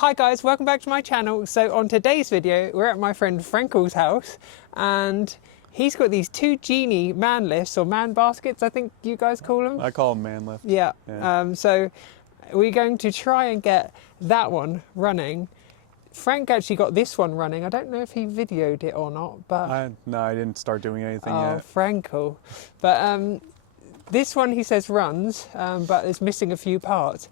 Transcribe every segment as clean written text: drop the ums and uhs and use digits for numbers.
Hi guys, welcome back to my channel. So on today's video, we're at my friend Frankel's house and he's got these two Genie man lifts, or man baskets, I think you guys call them. I call them man lift. Yeah. Yeah. So we're going to try and get that one running. Frank actually got this one running. I don't know if he videoed it or not, but... No, I didn't start doing anything oh, yet. Frankel. But this one he says runs, but is missing a few parts.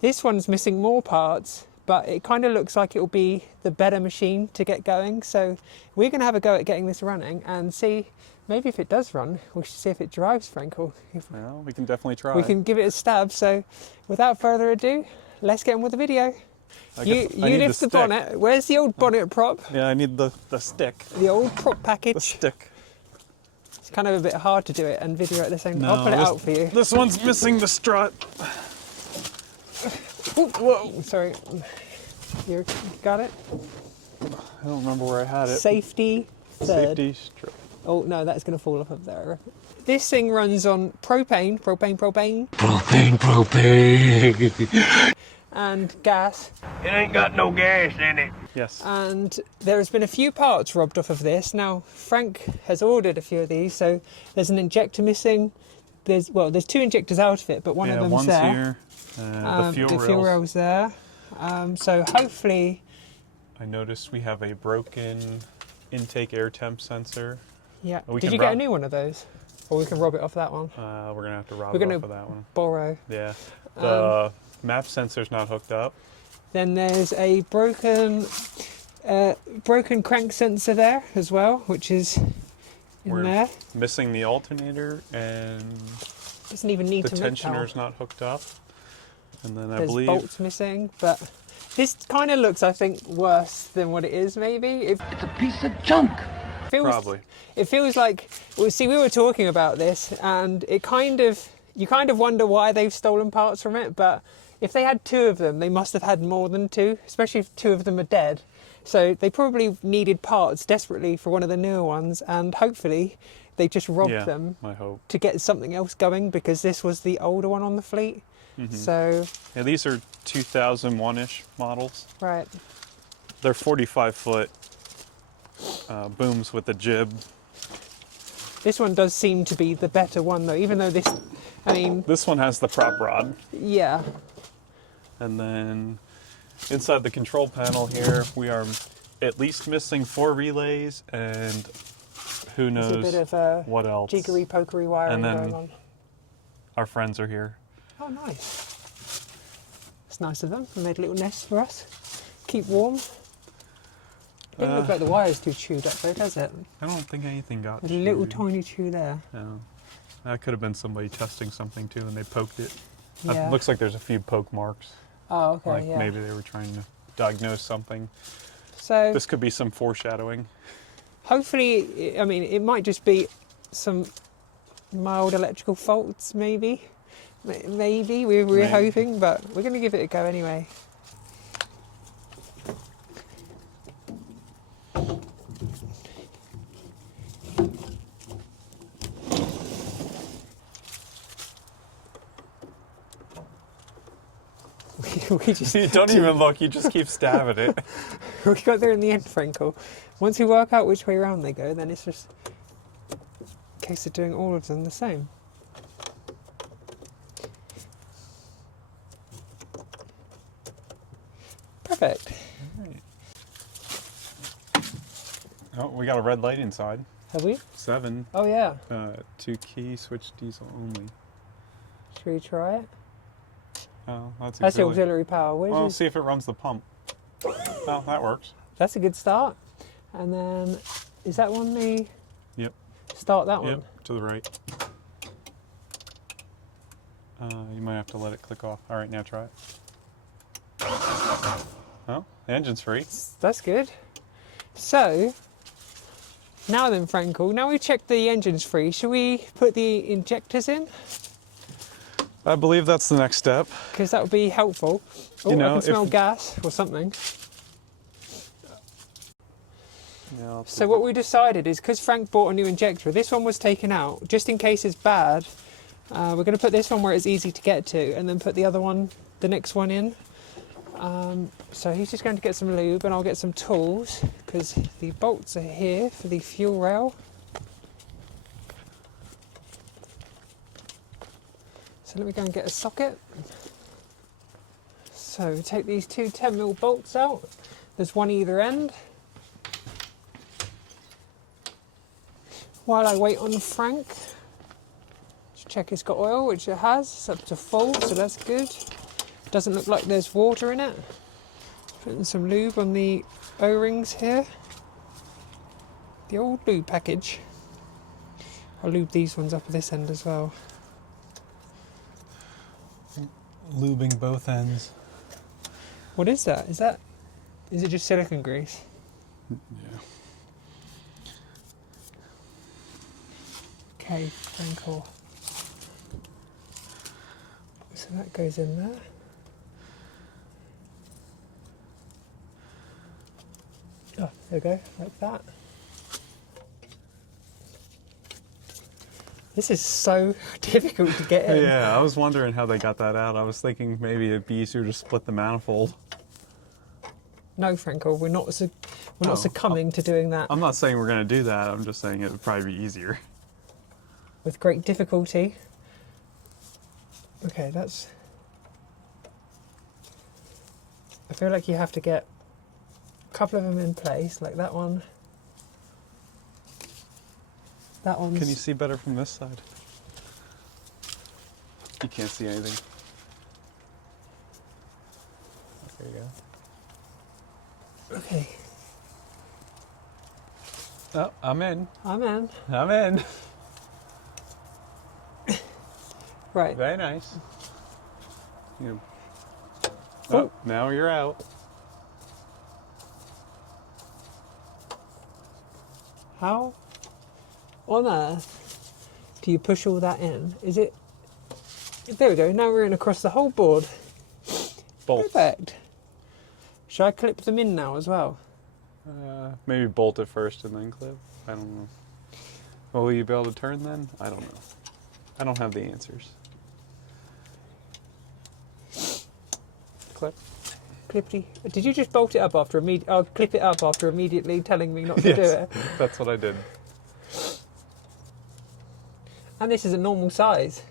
This one's missing more parts, but it kind of looks like it'll be the better machine to get going. So we're going to have a go at getting this running and see, maybe if it does run, we should see if it drives, Frankel. Well, we can definitely try. We can give it a stab. So without further ado, let's get on with the video. You lift the bonnet. Where's the old bonnet prop? Yeah, I need the stick. The old prop package. The stick. It's kind of a bit hard to do it and video at the same time. I'll put it out for you. This one's missing the strut. Ooh, whoa, sorry. You got it? I don't remember where I had it. Safety third. Safety strut. Oh no, that's going to fall off of there. This thing runs on propane, and gas. It ain't got no gas in it. Yes. And there's been a few parts robbed off of this. Now, Frank has ordered a few of these, so there's an injector missing. There's two injectors out of it, but one of them's one's there. Here. The fuel rail's there. So hopefully... I noticed we have a broken intake air temp sensor. Yeah. Did you get a new one of those? Or we can rob it off that one? We're going to have to rob it off of that one. Borrow. Yeah. The map sensor's not hooked up. Then there's a broken crank sensor there as well, which is in there. Missing the alternator, and doesn't even need the tensioner's not hooked up. And then there's bolts missing, but this kind of looks, I think, worse than what it is. Maybe it's a piece of junk. Probably. It feels like, well, see, we were talking about this, and you kind of wonder why they've stolen parts from it. But if they had two of them, they must have had more than two, especially if two of them are dead. So they probably needed parts desperately for one of the newer ones, and hopefully they just robbed them to get something else going, because this was the older one on the fleet. Mm-hmm. So yeah, these are 2001-ish models. Right. They're 45-foot booms with a jib. This one does seem to be the better one, though, even though this, I mean... This one has the prop rod. Yeah. And then inside the control panel here, we are at least missing 4 relays, and who knows a bit of what else. Jiggery pokery wiring going on. Our friends are here. Oh, nice. It's nice of them. They made a little nest for us. Keep warm. Doesn't look like the wire's too chewed up, though, does it? I don't think anything got There's a little tiny chew there. No. That could have been somebody testing something, too, and they poked it. Yeah. It looks like there's a few poke marks. Oh, okay, like maybe they were trying to diagnose something. So this could be some foreshadowing. Hopefully, I mean, it might just be some mild electrical faults, maybe. Maybe, we're hoping, but we're going to give it a go anyway. We just you don't even look, you just keep stabbing it. We got there in the end, Frankel. Once we work out which way around they go, then it's just a case of doing all of them the same. Perfect. Right. Oh, we got a red light inside. Have we? 7. Oh yeah. 2 key, switch diesel only. Should we try it? Oh, that's the auxiliary power. Well, see if it runs the pump. Oh, that works. That's a good start. And then, is that one the... Yep. Start that one? Yep, to the right. You might have to let it click off. All right, now try it. Oh, the engine's free. That's good. So, now then, Frankel, now we checked the engine's free, should we put the injectors in? I believe that's the next step. Because that would be helpful. Oh, I can smell gas or something. Yeah, so what we decided is, because Frank bought a new injector, this one was taken out, just in case it's bad. We're going to put this one where it's easy to get to, and then put the other one, the next one in. So he's just going to get some lube and I'll get some tools because the bolts are here for the fuel rail. So let me go and get a socket. So take these two 10mm bolts out. There's one either end. While I wait on Frank, just check it's got oil, which it has. It's up to full, so that's good. Doesn't look like there's water in it. Putting some lube on the O-rings here. The old lube package. I'll lube these ones up at this end as well. Lubing both ends. What is that? Is it just silicone grease? Yeah. Okay, very cool. So that goes in there. Oh, there we go, like that. This is so difficult to get in. Yeah, I was wondering how they got that out. I was thinking maybe it'd be easier to split the manifold. No, Frankel, we're not succumbing to doing that I'm not saying we're going to do that. I'm just saying it would probably be easier. with great difficulty. Okay, that's... I feel like you have to get a couple of them in place, like that one. That one's... Can you see better from this side? You can't see anything. There you go. Okay. Oh, I'm in. I'm in. I'm in. Right. Very nice. You. Oh. Oh, now you're out. How on earth do you push all that in? Is it... There we go, now we're in across the whole board. Bolt. Perfect. Should I clip them in now as well? Maybe bolt it first and then clip. I don't know. Will you be able to turn then? I don't know. I don't have the answers. Clip. Clippity. Did you just bolt it up after I'll clip it up after immediately telling me not to do it? That's what I did. And this is a normal size.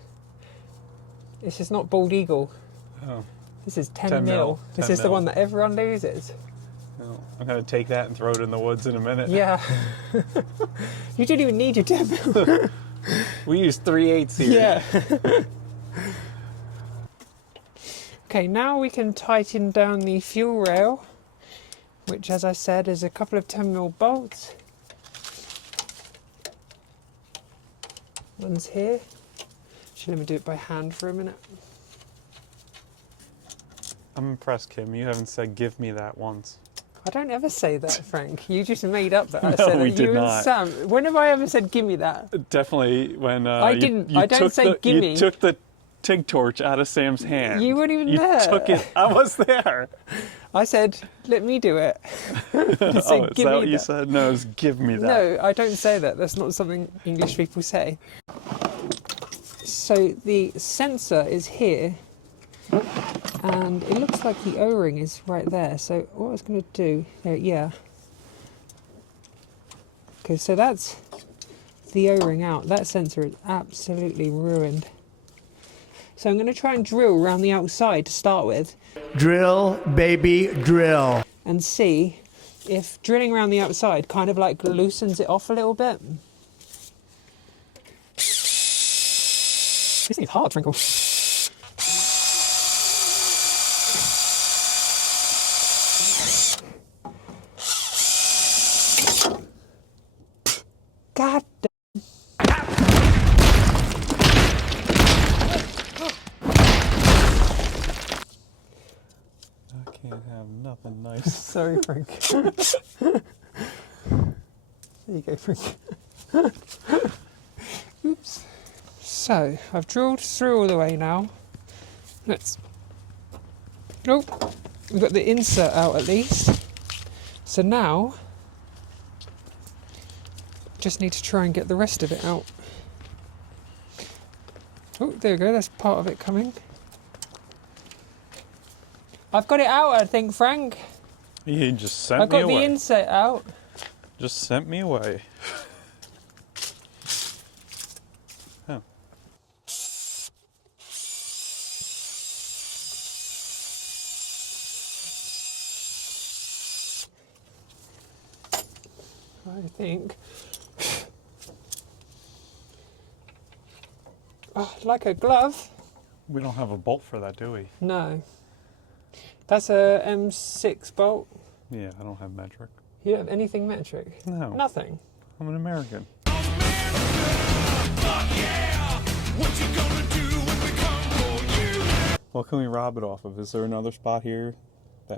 This is not bald eagle. Oh. This is 10 10 mil. mil. This 10 is the mil. one that everyone loses. No. I'm going to take that and throw it in the woods in a minute. Yeah. You didn't even need your 10 mil. We use 3/8 here. Yeah. Okay, now we can tighten down the fuel rail, which, as I said, is a couple of 10 mil bolts. One's here. Actually, let me do it by hand for a minute. I'm impressed, Kim. You haven't said "give me that" once. I don't ever say that, Frank. You just made up that. I No, said we that. did You not. and Sam. When have I ever said "give me that"? Definitely when I didn't. I don't say gimme. You took the TIG torch out of Sam's hand. You weren't even You there. took it. I was there. I said, "Let me do it." You Oh, is said, "Give that me what you that." said? No, it was "give me that." No, I don't say that. That's not something English people say. So the sensor is here, and it looks like the O-ring is right there. So what I was going to do, yeah. Okay, so that's the O-ring out. That sensor is absolutely ruined. So I'm going to try and drill around the outside to start with. Drill, baby, drill. And see if drilling around the outside kind of like loosens it off a little bit. This thing's hard, Trinkle. God damn. I can't have nothing nice. Sorry, Frank. There you go, Frank. Oops. So, I've drilled through all the way now. Let's... Oh, we've got the insert out at least. So now, just need to try and get the rest of it out. Oh, there we go, that's part of it coming. I've got it out, I think, Frank. You just sent I've me got away. the inset out. Just sent me away. Oh. I think. Oh, like a glove. We don't have a bolt for that, do we? No. That's a M6 bolt. Yeah, I don't have metric. You don't have anything metric? No. Nothing. I'm an American. What can we rob it off of? Is there another spot here?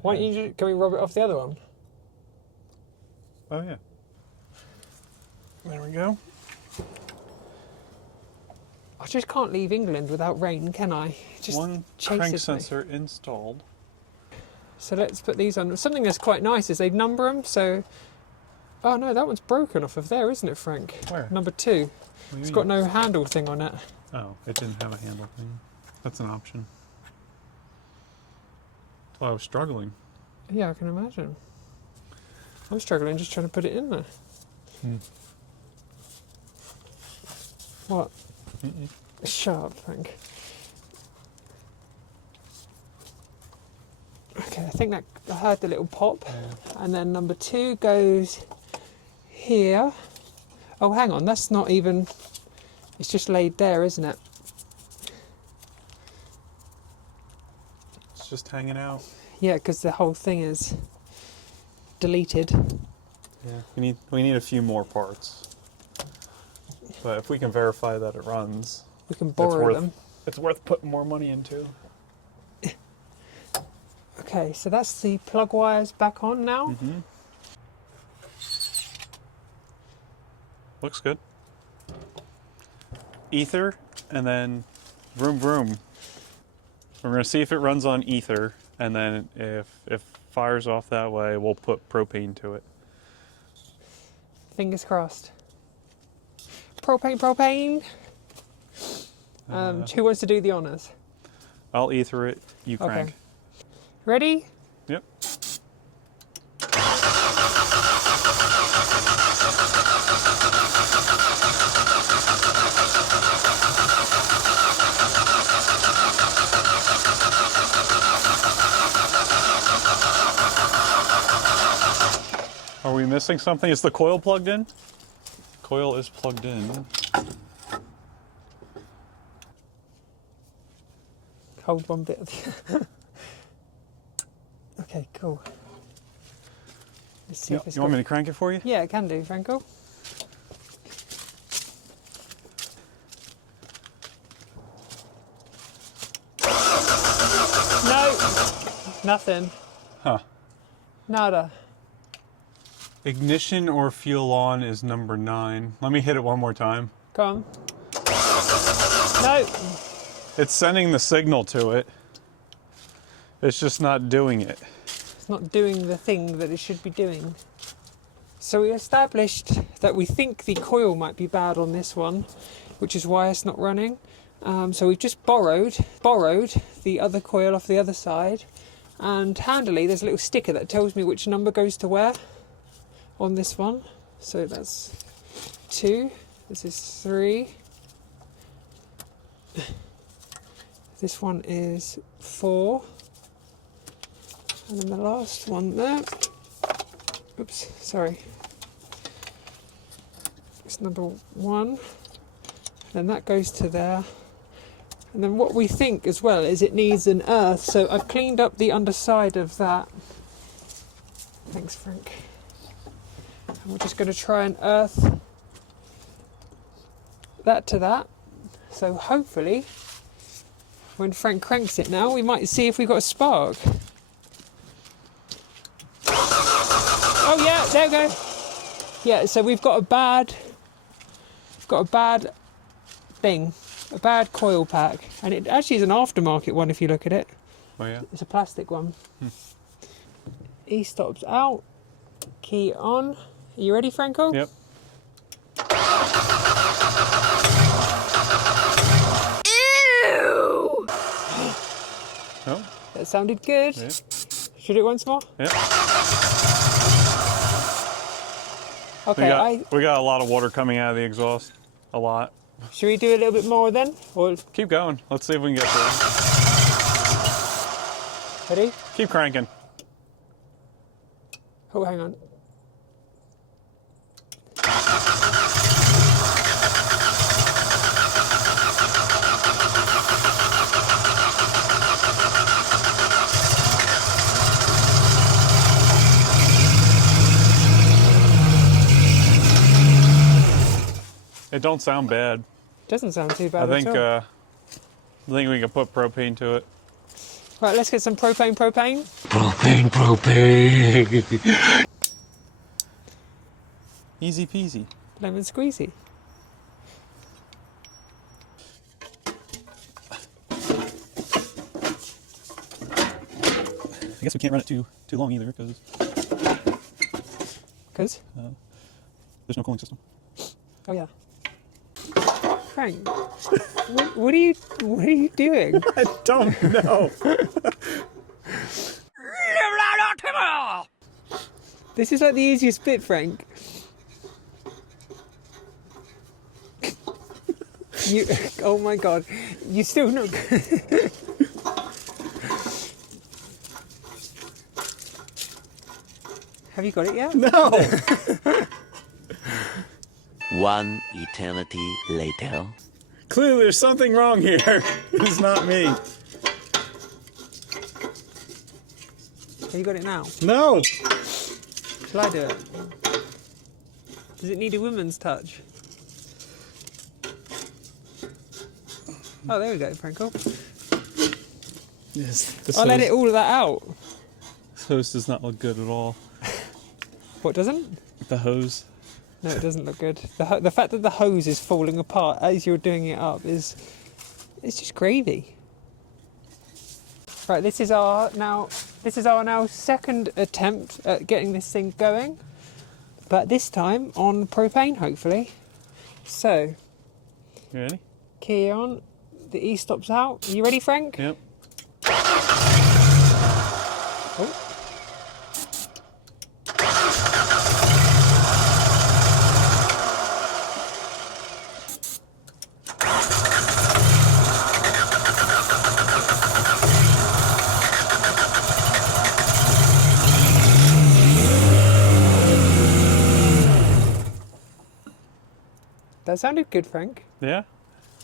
Why don't you just, can we rob it off the other one? Oh, yeah. There we go. I just can't leave England without rain, can I? It just One chases crank me. sensor installed. So let's put these on. Something that's quite nice is they number them, so... Oh no, that one's broken off of there, isn't it, Frank? Where? Number 2. What do you It's mean? got no handle thing on it. Oh, it didn't have a handle thing. That's an option. Oh, I was struggling. Yeah, I can imagine. I'm struggling just trying to put it in there. What? Mm-mm. Shut up, Frank. Okay, I think that I heard the little pop. Yeah. And then number 2 goes here. Oh, hang on, that's not even... It's just laid there, isn't it? It's just hanging out. Yeah, because the whole thing is deleted. Yeah. We need a few more parts. But if we can verify that it runs, We can borrow them. it's worth putting more money into. Okay, so that's the plug wires back on now. Mm-hmm. Looks good. Ether, and then vroom vroom. We're gonna see if it runs on ether, and then if fires off that way, we'll put propane to it. Fingers crossed. Propane, propane. Who wants to do the honours? I'll ether it. You crank. Okay. Ready? Yep. Are we missing something? Is the coil plugged in? Coil is plugged in. Hold one bit. Okay, cool. Let's see if it's You want got- me to crank it for you? Yeah, it can do, Franco. No! Nothing. Huh. Nada. Ignition or fuel on is number 9. Let me hit it one more time. Go on. No! It's sending the signal to it. It's just not doing it. It's not doing the thing that it should be doing. So we established that we think the coil might be bad on this one, which is why it's not running. So we've just borrowed the other coil off the other side, and handily there's a little sticker that tells me which number goes to where on this one. So that's 2, this is 3, this one is 4, and then the last one there, oops, sorry, it's number 1, then that goes to there. And then what we think as well is it needs an earth, so I've cleaned up the underside of that. Thanks, Frank. And we're just going to try and earth that to that. So hopefully, when Frank cranks it now, we might see if we've got a spark. Oh yeah, there we go. Yeah, so we've got a bad thing. A bad coil pack, and it actually is an aftermarket one if you look at it. Oh yeah. It's a plastic one. E-stop's out, key on. Are you ready, Franco? Yep. Ew! Oh, That That sounded good. Yeah. Should we do it once more? Yeah. Okay, We got a lot of water coming out of the exhaust. A lot. should we do a little bit more then? Or Keep going. Let's see if we can get through. ready? Keep cranking. Oh, hang on. It don't sound bad. Doesn't sound too bad I at all. think we can put propane to it. Right, let's get some propane. Propane. Easy peasy. Lemon squeezy. I guess we can't run it too long either because Cause? there's no cooling system. Oh yeah. Frank, what are you doing? I don't know. This is like the easiest bit, Frank. You, oh my god, you still not. Have you got it yet? No. One eternity later. Clearly there's something wrong here. It's not me. Have you got it now? No. Shall I do it? Does it need a woman's touch? Oh, there we go, Franco. Yes. I'll edit all of that out. This hose does not look good at all. What doesn't? The hose. No, it doesn't look good. The fact that the hose is falling apart as you're doing it up it's just gravy. Right, this is our now second attempt at getting this thing going, but this time on propane, hopefully. So, You ready? key on, the e-stop's out. Are you ready, Frank? Yep. Oh. That sounded good, Frank. Yeah.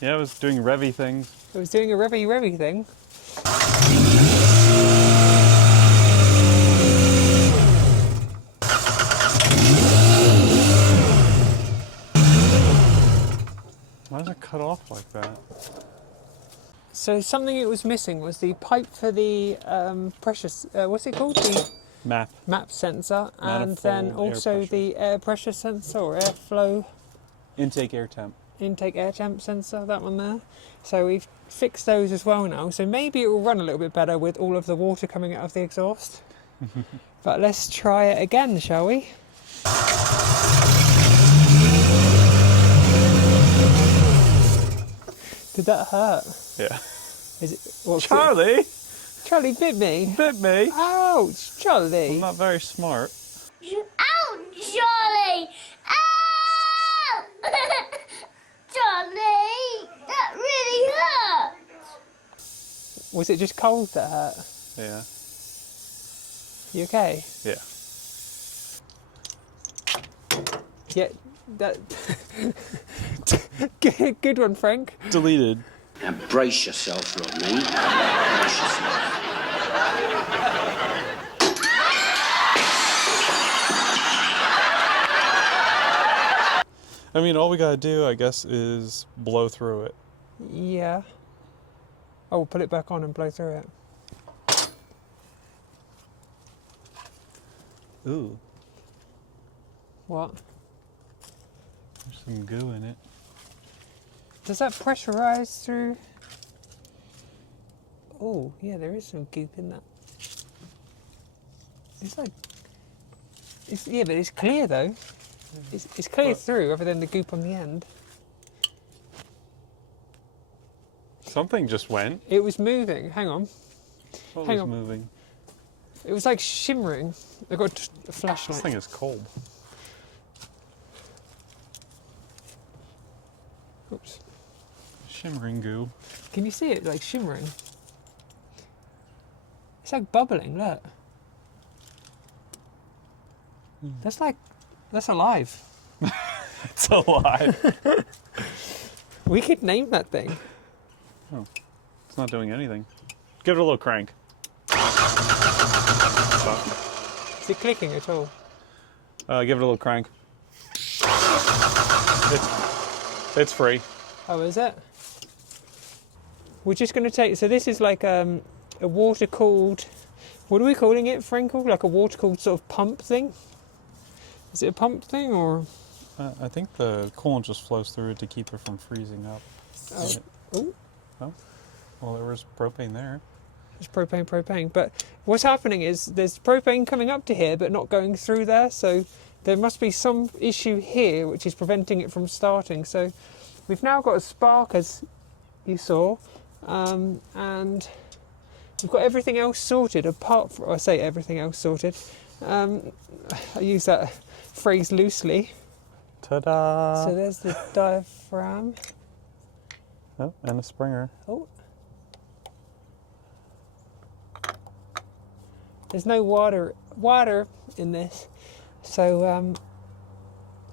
Yeah, I was doing revvy things. I was doing a revvy thing. Why does it cut off like that? So something it was missing was the pipe for the pressure. What's it called? The Map. sensor, and then Manifold air also pressure. the air pressure sensor or airflow Intake air temp. intake air temp sensor. That one there. So we've fixed those as well now. So maybe it will run a little bit better with all of the water coming out of the exhaust. But let's try it again, shall we? Did that hurt? Yeah. Is it? What's Charlie it? Charlie bit me. bit me. Ouch, Charlie. I'm not very smart. Ow, Charlie! Ow! Charlie, that really hurt. Was it just cold that hurt? Yeah. You okay? Yeah. Yeah, that. Good one, Frank. Deleted. Now brace yourself, Rodney. Brace yourself. I mean, all we gotta do, I guess, is blow through it. Yeah. Oh, we'll put it back on and blow through it. Ooh, What? there's some goo in it. Does that pressurize through? Oh, yeah, there is some goop in that. It's like. Yeah, but it's clear though. It's clear through, other than the goop on the end. Something just went. It was moving. Hang on. What Hang was on. moving? It was like shimmering. I got a This flashlight. thing is cold. Oops. Shimmering goo. Can you see it like shimmering? It's like bubbling, look. That's alive. It's alive. We could name that thing. Oh, it's not doing anything. Give it a little crank. Is it clicking at all? Give it a little crank. It's free. Oh, is it? We're just going to take, so this is like a water-cooled, what are we calling it, Frankel? Like a water-cooled sort of pump thing? Is it a pump thing or? I think the coolant just flows through it to keep it from freezing up. Oh. Right. Ooh. Oh, well, there was propane there. It's propane. But what's happening is there's propane coming up to here but not going through there. So there must be some issue here which is preventing it from starting. So we've now got a spark, as you saw, and we've got everything else sorted apart from, I say everything else sorted. I use that phrase loosely. Ta-da! So there's the diaphragm. Oh, and a springer. Oh. There's no water in this. So,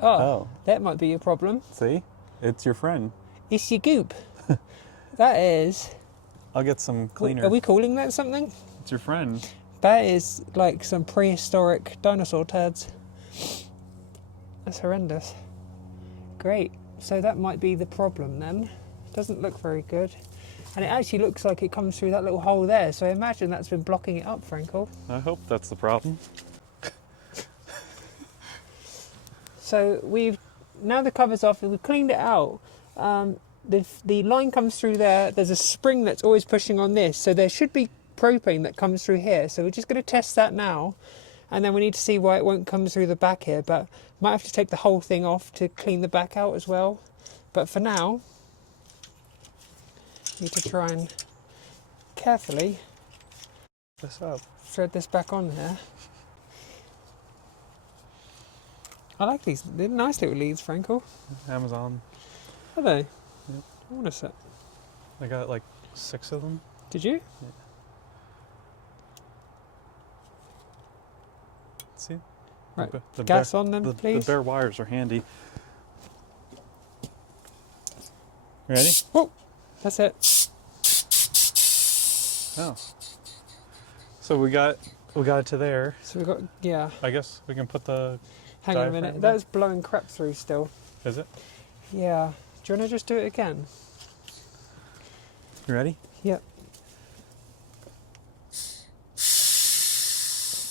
Oh. that might be a problem. See? It's your friend. It's your goop. That is. I'll get some cleaner. Are we calling that something? It's your friend. That is like some prehistoric dinosaur turds. That's horrendous. Great. So that might be the problem then. Doesn't look very good. And it actually looks like it comes through that little hole there. So I imagine that's been blocking it up, Frankel. I hope that's the problem. So now the cover's off, we've cleaned it out. The line comes through there. There's a spring that's always pushing on this. So there should be propane that comes through here. So we're just going to test that now. And then we need to see why it won't come through the back here. But might have to take the whole thing off to clean the back out as well. But for now, need to try and carefully This up. thread this back on here. I like these. They're nice little leads, Frankel. Amazon. Are they? Yep. I want a set. I got like 6 of them. Did you? Yeah. See? Right. The Gas bare, on them, please. The bare wires are handy. Ready? Oh, that's it. Oh. So we got it to there. So we've got, yeah. I guess we can put the Hang on a diaphragm minute. in? That's blowing crap through still. Is it? Yeah. Do you want to just do it again? You ready? Yep.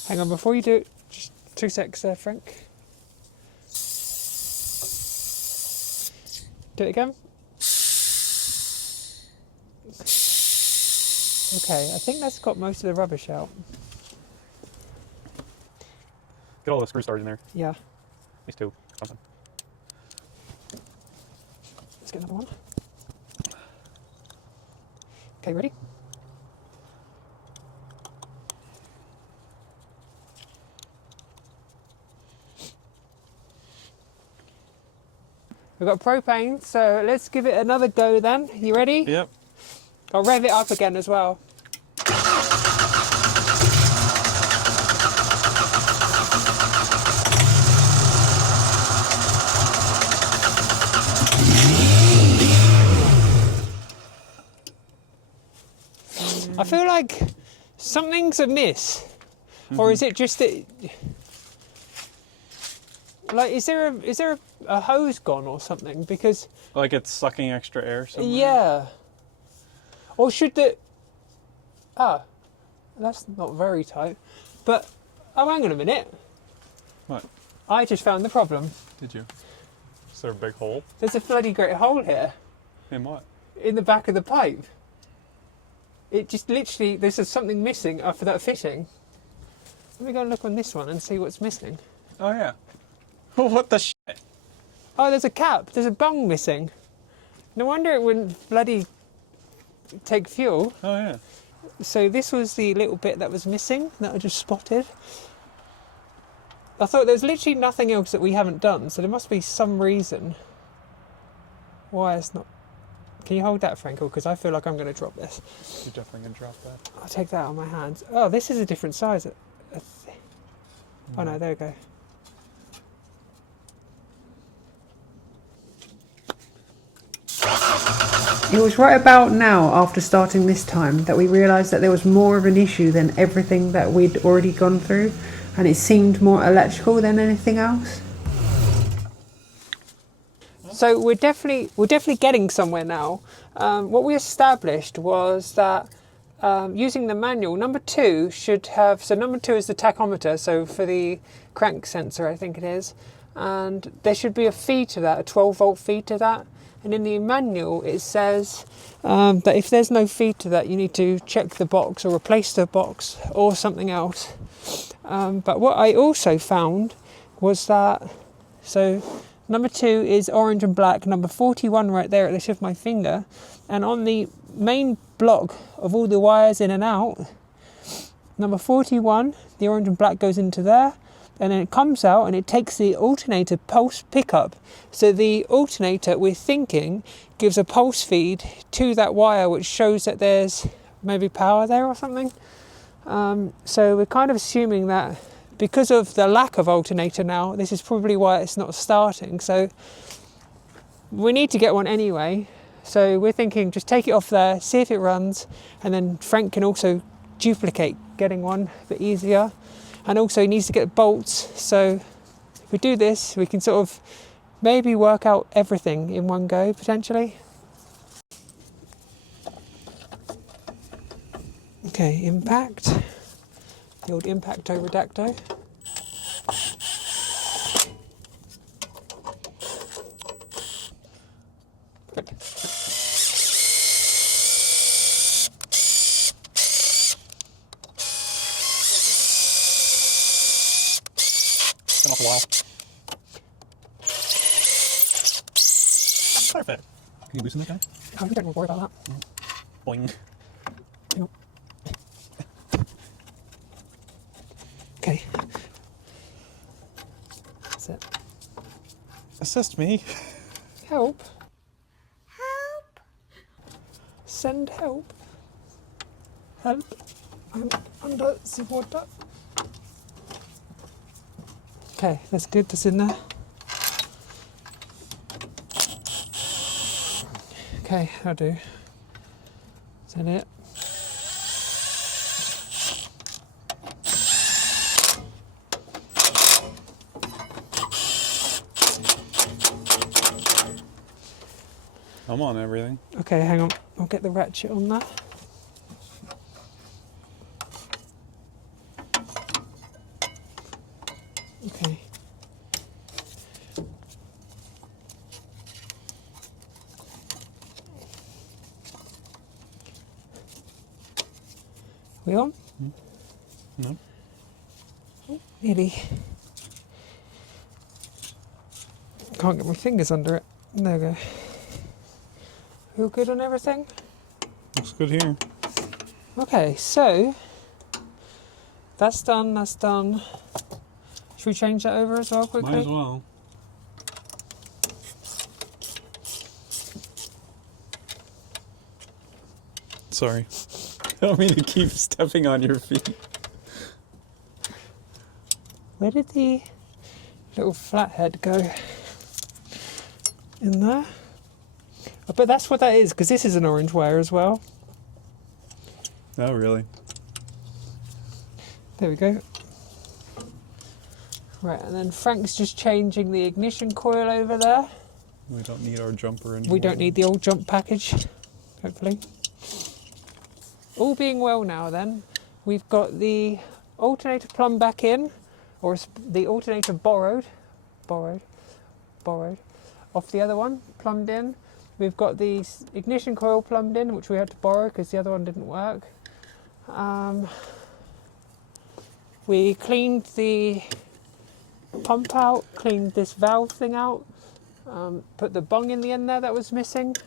Hang on, before you do it, just 2 secs there, Frank. Do it again. Okay, I think that's got most of the rubbish out. Get all the screw stars in there. Yeah. These 2. Something. Let's get another one. Okay, ready? We've got propane, so let's give it another go then. You ready? Yep. I'll rev it up again as well. I feel like something's amiss. Or is it just that, like, is there a hose gone or something? Because Like it's sucking extra air somewhere? yeah. Or should the... Ah, that's not very tight. But, oh, hang on a minute. What? I just found the problem. Did you? Is there a big hole? There's a bloody great hole here In what? in the back of the pipe. It just literally, there's something missing after that fitting. Let me go and look on this one and see what's missing. Oh yeah. What the shit? Oh, there's a cap. There's a bung missing. No wonder it wouldn't bloody take fuel. Oh yeah. So this was the little bit that was missing that I just spotted. I thought there's literally nothing else that we haven't done, so there must be some reason why it's not. Can you hold that, Frankel? Because I feel like I'm going to drop this. You're definitely going to drop that. I'll take that out of my hands. Oh, this is a different size. Oh no, there we go. It was right about now, after starting this time, that we realised that there was more of an issue than everything that we'd already gone through, and it seemed more electrical than anything else. So we're definitely getting somewhere now. What we established was that using the manual, number 2 should have. So number 2 is the tachometer. So for the crank sensor, I think it is, and there should be a feed to that, a 12-volt feed to that. And in the manual, it says that if there's no feed to that, you need to check the box or replace the box or something else. But what I also found was that, so number 2 is orange and black, number 41 right there at the tip of my finger, and on the main block of all the wires in and out, number 41, the orange and black goes into there, and then it comes out and it takes the alternator pulse pickup. So the alternator, we're thinking, gives a pulse feed to that wire, which shows that there's maybe power there or something. So we're kind of assuming that because of the lack of alternator now, this is probably why it's not starting. So we need to get one anyway. So we're thinking just take it off there, see if it runs, and then Frank can also duplicate getting one a bit easier. And also he needs to get bolts, so if we do this, we can sort of maybe work out everything in one go, potentially. Okay, impact. The old impacto redacto. Good. Been off a while. Perfect. Can you loosen that guy? Oh, you don't worry about that. Boing. Nope. Okay. That's it. Assist me. Help. Help. Send help. Help. I'm under the water. Okay, that's good. That's in there. Okay, that'll do. Is that it? I'm on everything. Okay, hang on. I'll get the ratchet on that. Okay. We on? No. Oh, nearly. Can't get my fingers under it. There we go. All good on everything? Looks good here. Okay, so that's done, that's done. Should we change that over as well quickly? Might as well. Sorry. I don't mean to keep stepping on your feet. Where did the little flathead go? In there? I bet that's what that is, because this is an orange wire as well. Oh, really? There we go. Right, and then Frank's just changing the ignition coil over there. We don't need our jumper anymore. We don't need the old jump package, hopefully. All being well now then, we've got the alternator plumbed back in, or the alternator borrowed, off the other one, plumbed in. We've got the ignition coil plumbed in, which we had to borrow because the other one didn't work. We cleaned the pump out, cleaned this valve thing out, put the bung in the end there that was missing.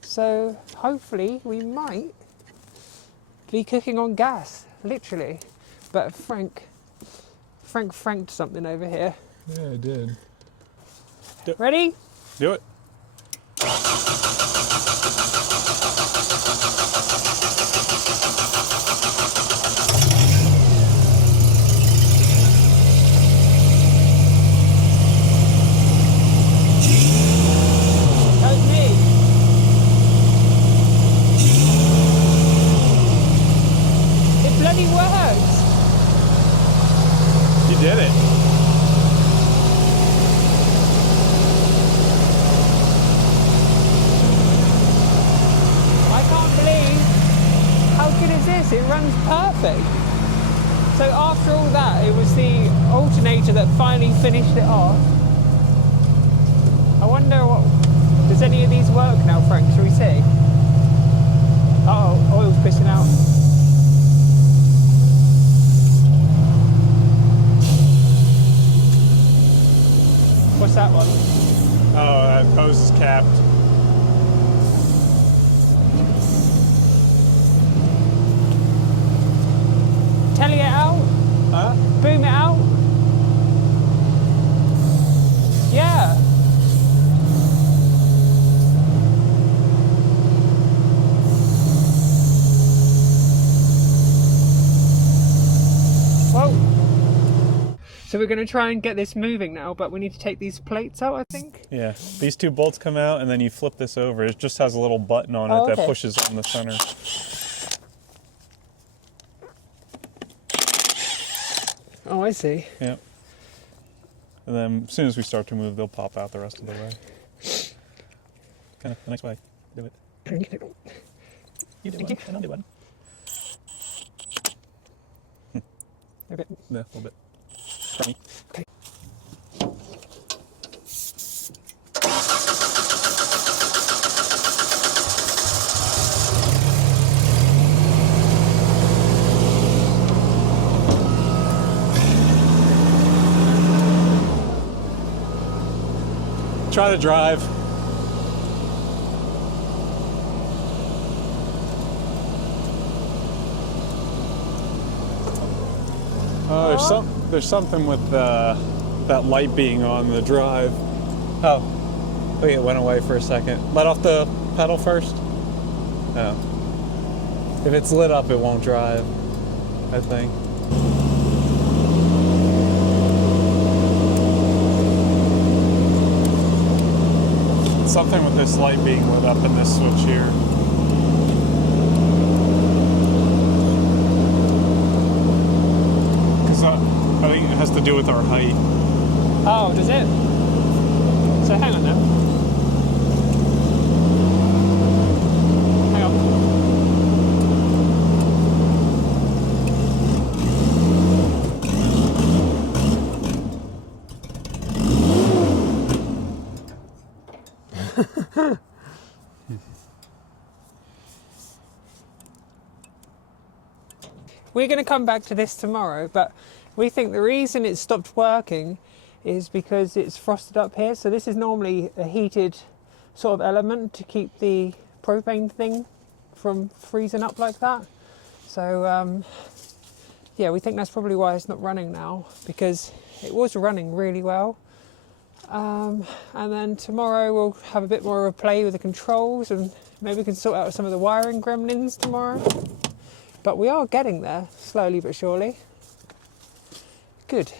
So hopefully we might be cooking on gas, literally. But Frank franked something over here. Yeah, I did. Ready? Do it. That was me. It bloody works. You did it. I can't believe how good is this? It runs perfect. So after all that, it was the alternator that finally finished it off. I wonder what. Does any of these work now, Frank? Shall we see? Uh-oh, oil's pissing out. What's that one? Oh, that hose is capped. Telly it out? Huh? Boom it out? Yeah. Well, so we're going to try and get this moving now, but we need to take these plates out, I think. Yeah, these two bolts come out and then you flip this over. It just has a little button on it Oh, okay. that pushes on the center. Oh, I see. Yeah. And then as soon as we start to move, they'll pop out the rest of the way. Kind of the next way. Do it. You do one, and I'll do one. Okay. Yeah, a little bit. Try me. Okay. Try to drive. Oh, there's something with that light being on the drive. Oh, wait, it went away for a second. Let off the pedal first. Oh. If it's lit up, it won't drive, I think. Something with this light being lit up in this switch here. Because I think it has to do with our height. Oh, does it? So hang on then. Hang on. We're going to come back to this tomorrow, but we think the reason it stopped working is because it's frosted up here. So this is normally a heated sort of element to keep the propane thing from freezing up like that. So yeah, we think that's probably why it's not running now, because it was running really well. And then tomorrow we'll have a bit more of a play with the controls, and maybe we can sort out some of the wiring gremlins tomorrow. But we are getting there, slowly but surely. Good.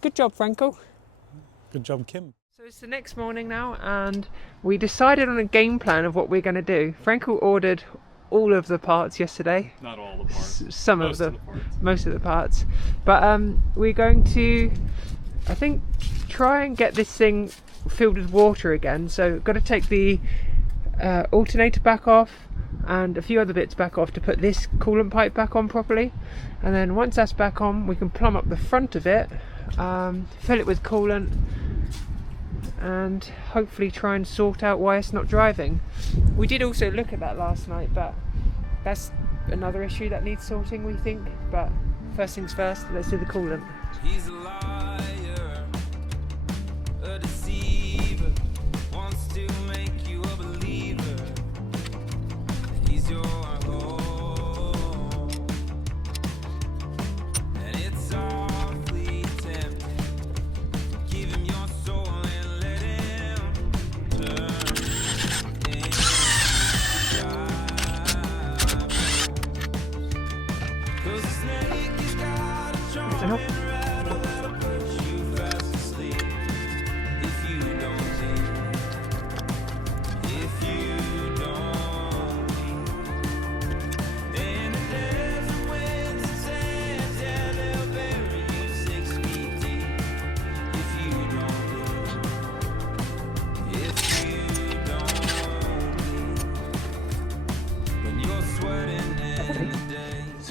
Good job, Frankel. Good job, Kim. So it's the next morning now, and we decided on a game plan of what we're going to do. Frankel ordered all of the parts yesterday. Not all the parts. Most of the parts. But we're going to, I think, try and get this thing filled with water again. So got to take the alternator back off and a few other bits back off to put this coolant pipe back on properly. And then once that's back on, we can plumb up the front of it, fill it with coolant, and hopefully try and sort out why it's not driving. We did also look at that last night, but that's another issue that needs sorting, we think. But first things first, let's do the coolant. He's a liar, a deceiver, wants to make you a believer. He's your home.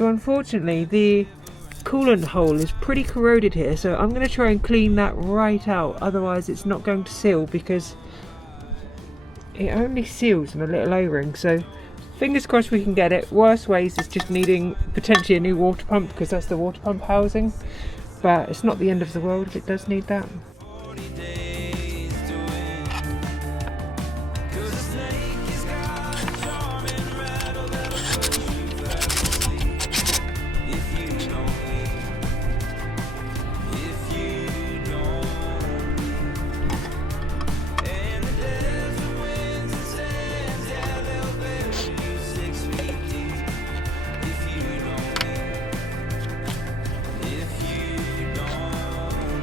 So unfortunately the coolant hole is pretty corroded here, so I'm going to try and clean that right out, otherwise it's not going to seal, because it only seals in a little O-ring. So fingers crossed we can get it. Worst ways is just needing potentially a new water pump, because that's the water pump housing, but it's not the end of the world if it does need that. 40 days to win. 'Cause a snake has got a charming rattle that'll put you fast asleep. If you don't leave, if you don't leave. And the desert winds and sands, yeah, they'll bury you 6 feet deep. If you don't leave, if you don't leave.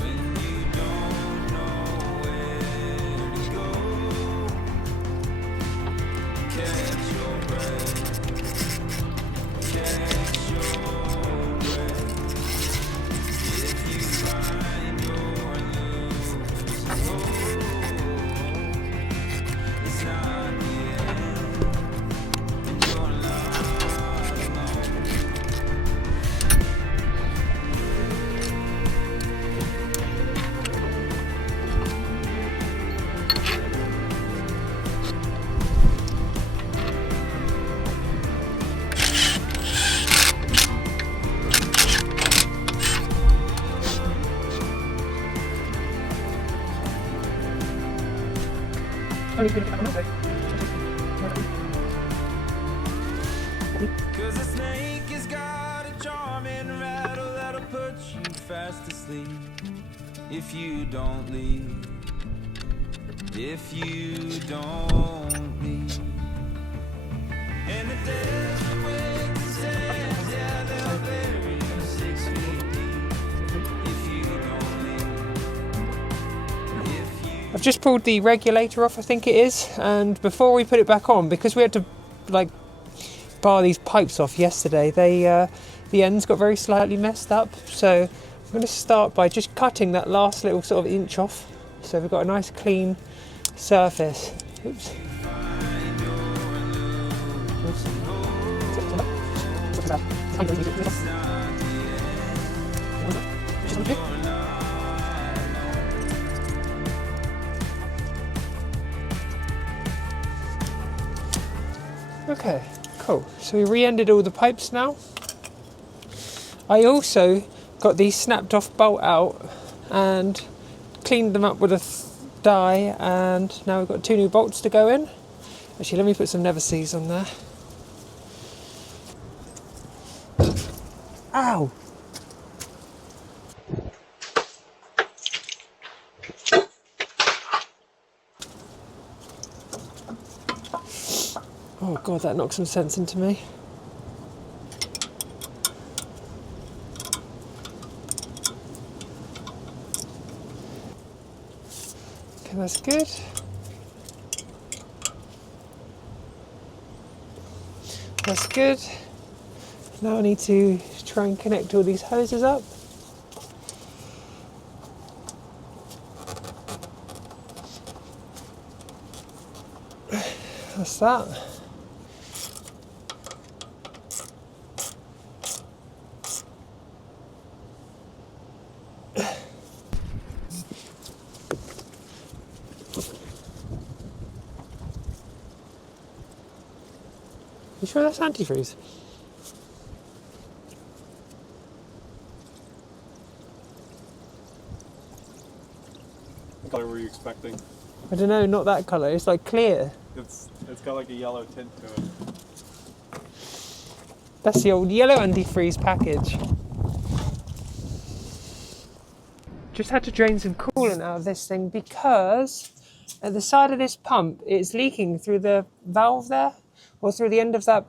When you don't know where to go, catch your breath, catch your breath. If you find your losing hope, it's not the end, and you're not alone. Cause a snake has got a charming rattle that'll put you fast asleep. If you don't leave, if you don't leave. And the desert winds and sands, yeah, they'll bury you 6 feet deep. If you don't leave, if you I've just pulled the regulator off, I think it is, and before we put it back on, because we had to like bar these pipes off yesterday, they the ends got very slightly messed up, so I'm going to start by just cutting that last little sort of inch off, so we've got a nice clean surface. Oops. Okay, cool. So we re-ended all the pipes now. I also got these snapped off bolt out and cleaned them up with a dye, and now we've got 2 new bolts to go in. Actually, let me put some Never-Sees on there. Ow! Oh god, that knocked some sense into me. Okay, that's good. That's good. Now I need to try and connect all these hoses up. That's that. You sure that's antifreeze? What color were you expecting? I don't know, not that colour. It's like clear. It's got like a yellow tint to it. That's the old yellow antifreeze package. Just had to drain some coolant out of this thing because at the side of this pump it's leaking through the valve there, or through the end of that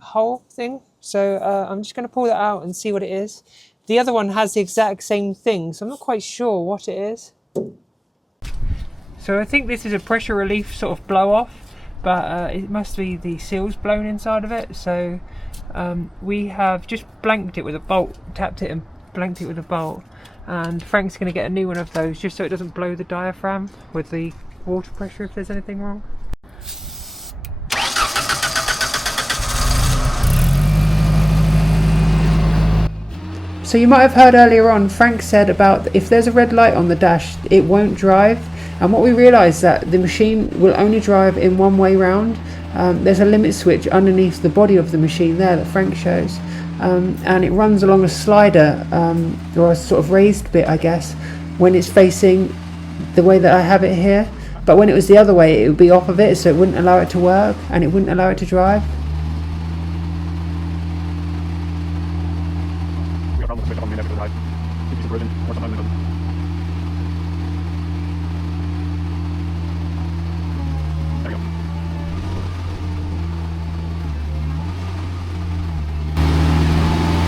hole thing. So I'm just going to pull that out and see what it is. The other one has the exact same thing, so I'm not quite sure what it is. So I think this is a pressure relief sort of blow off, but it must be the seals blown inside of it. So we have just blanked it with a bolt, tapped it and blanked it with a bolt, and Frank's going to get a new one of those just so it doesn't blow the diaphragm with the water pressure if there's anything wrong. So you might have heard earlier on, Frank said about if there's a red light on the dash, it won't drive. And what we realised that the machine will only drive in one way round. There's a limit switch underneath the body of the machine there that Frank shows. And it runs along a slider, or a sort of raised bit, I guess, when it's facing the way that I have it here. But when it was the other way, it would be off of it, so it wouldn't allow it to work and it wouldn't allow it to drive.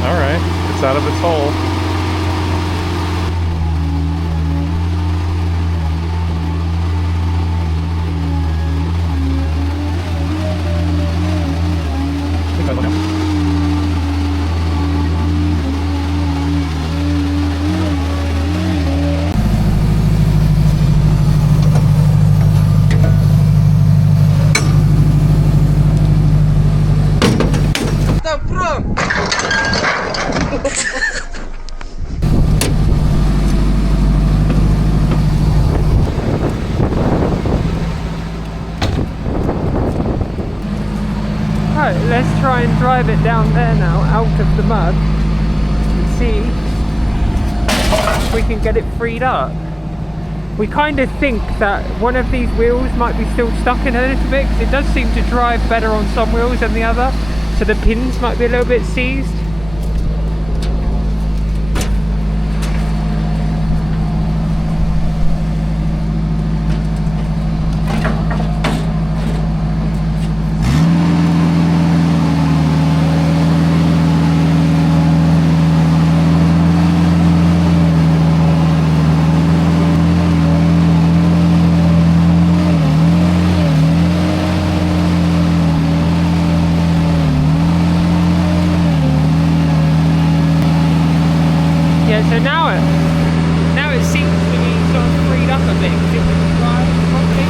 Alright, it's out of its hole. Right, let's try and drive it down there now, out of the mud, and see if we can get it freed up. We kind of think that one of these wheels might be still stuck in a little bit, because it does seem to drive better on some wheels than the other, so the pins might be a little bit seized. So now it seems to be sort of freed up a bit because it was drive properly.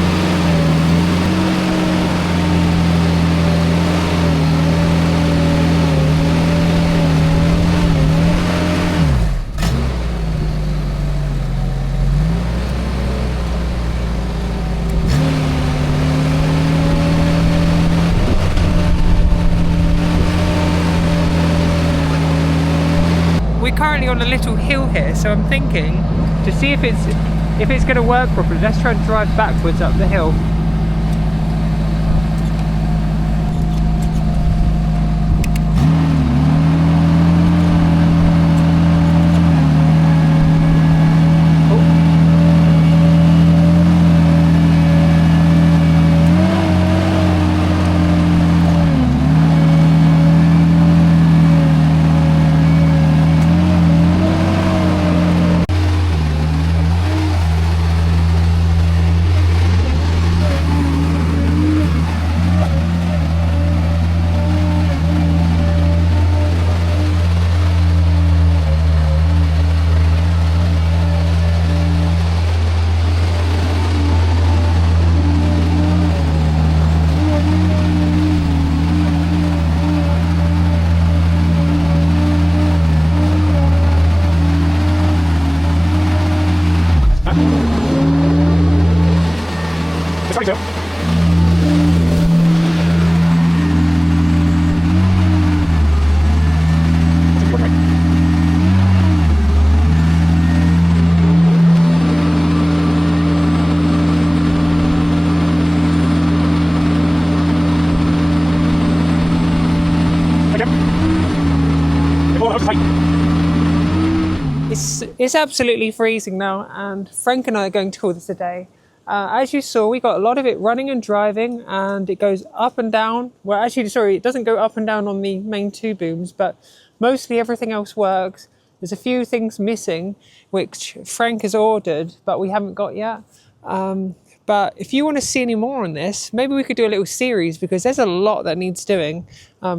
We're currently on a little hill here, so I'm thinking to see if it's going to work properly. Let's try and drive backwards up the hill. It's absolutely freezing now, and Frank and I are going to call this a day. As you saw, we got a lot of it running and driving, and it goes up and down. Well, actually, sorry, it doesn't go up and down on the main two booms, but mostly everything else works. There's a few things missing, which Frank has ordered, but we haven't got yet. But if you want to see any more on this, maybe we could do a little series, because there's a lot that needs doing.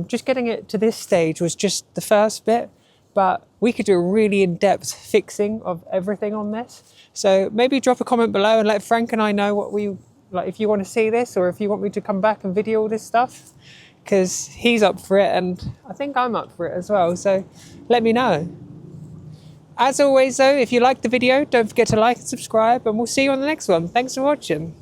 Just getting it to this stage was just the first bit, but we could do a really in-depth fixing of everything on this. So maybe drop a comment below and let Frank and I know what we like, if you want to see this, or if you want me to come back and video all this stuff, because he's up for it and I think I'm up for it as well. So let me know. As always though, if you liked the video, don't forget to like and subscribe, and we'll see you on the next one. Thanks for watching.